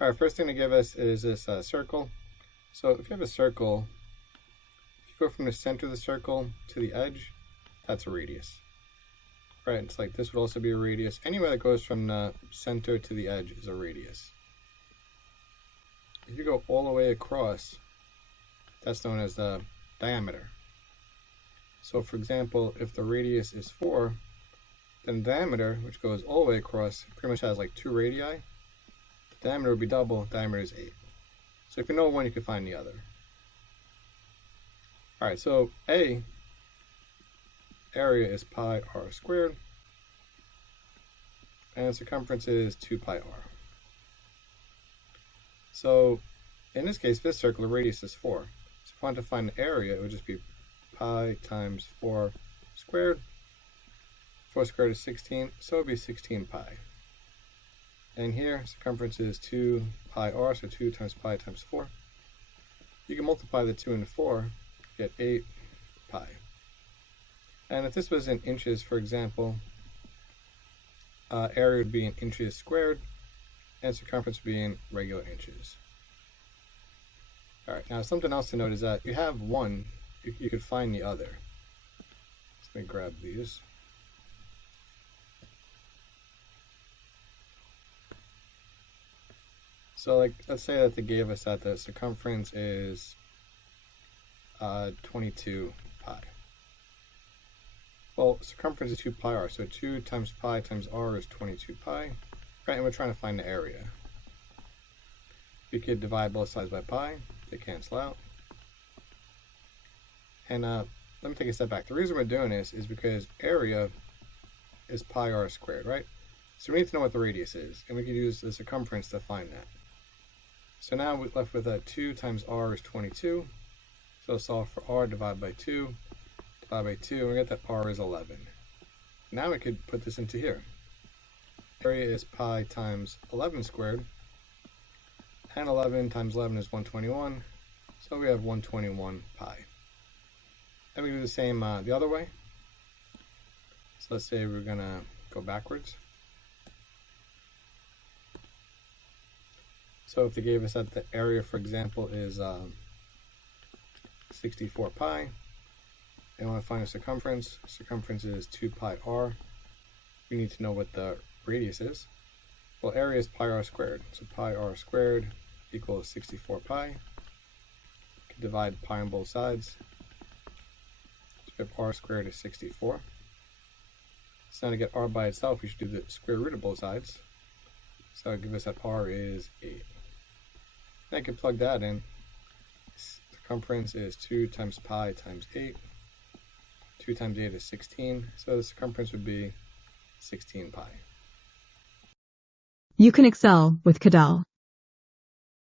Alright, first thing to give us is this circle. So if you have a circle, if you go from the center of the circle to the edge, that's a radius. Right, it's like this would also be a radius. Anywhere that goes from the center to the edge is a radius. If you go all the way across, that's known as the diameter. So for example, if the radius is 4, then the diameter, which goes all the way across, pretty much has like 2 radii. The diameter would be double, diameter is 8. So if you know one, you can find the other. Alright, so A, area is pi r squared, and circumference is 2 pi r. So in this case, this circle, the radius is 4. So if I want to find the area, it would just be pi times 4 squared. 4 squared is 16, so it would be 16 pi. And here, circumference is 2 pi r, so 2 times pi times 4. You can multiply the 2 and 4, get 8 pi. And if this was in inches, for example, area would be in inches squared, and circumference would be in regular inches. Alright, now something else to note is that you have one, you could find the other. So let me grab these. So like, let's say that they gave us that the circumference is 22 pi. Well, circumference is 2 pi r, so 2 times pi times r is 22 pi. Right, and we're trying to find the area. We could divide both sides by pi, they cancel out. And let me take a step back. The reason we're doing this is because area is pi r squared, right? So we need to know what the radius is, and we could use the circumference to find that. So now we're left with 2 times r is 22. So solve for r, divide by 2, divide by 2, and we get that r is 11. Now we could put this into here. Area is pi times 11 squared, and 11 times 11 is 121, so we have 121 pi. And we do the same the other way. So let's say we're going to go backwards. So if they gave us that the area, for example, is 64 pi, and we want to find the circumference. Circumference is 2 pi r. We need to know what the radius is. Well, area is pi r squared, so pi r squared equals 64 pi. You can divide pi on both sides. So if r squared is 64. So now to get r by itself, we should do the square root of both sides. So it'll give us that r is 8. And I can plug that in. Circumference is 2 times pi times 8. 2 times 8 is 16. So the circumference would be 16 pi. You can excel with Cadell.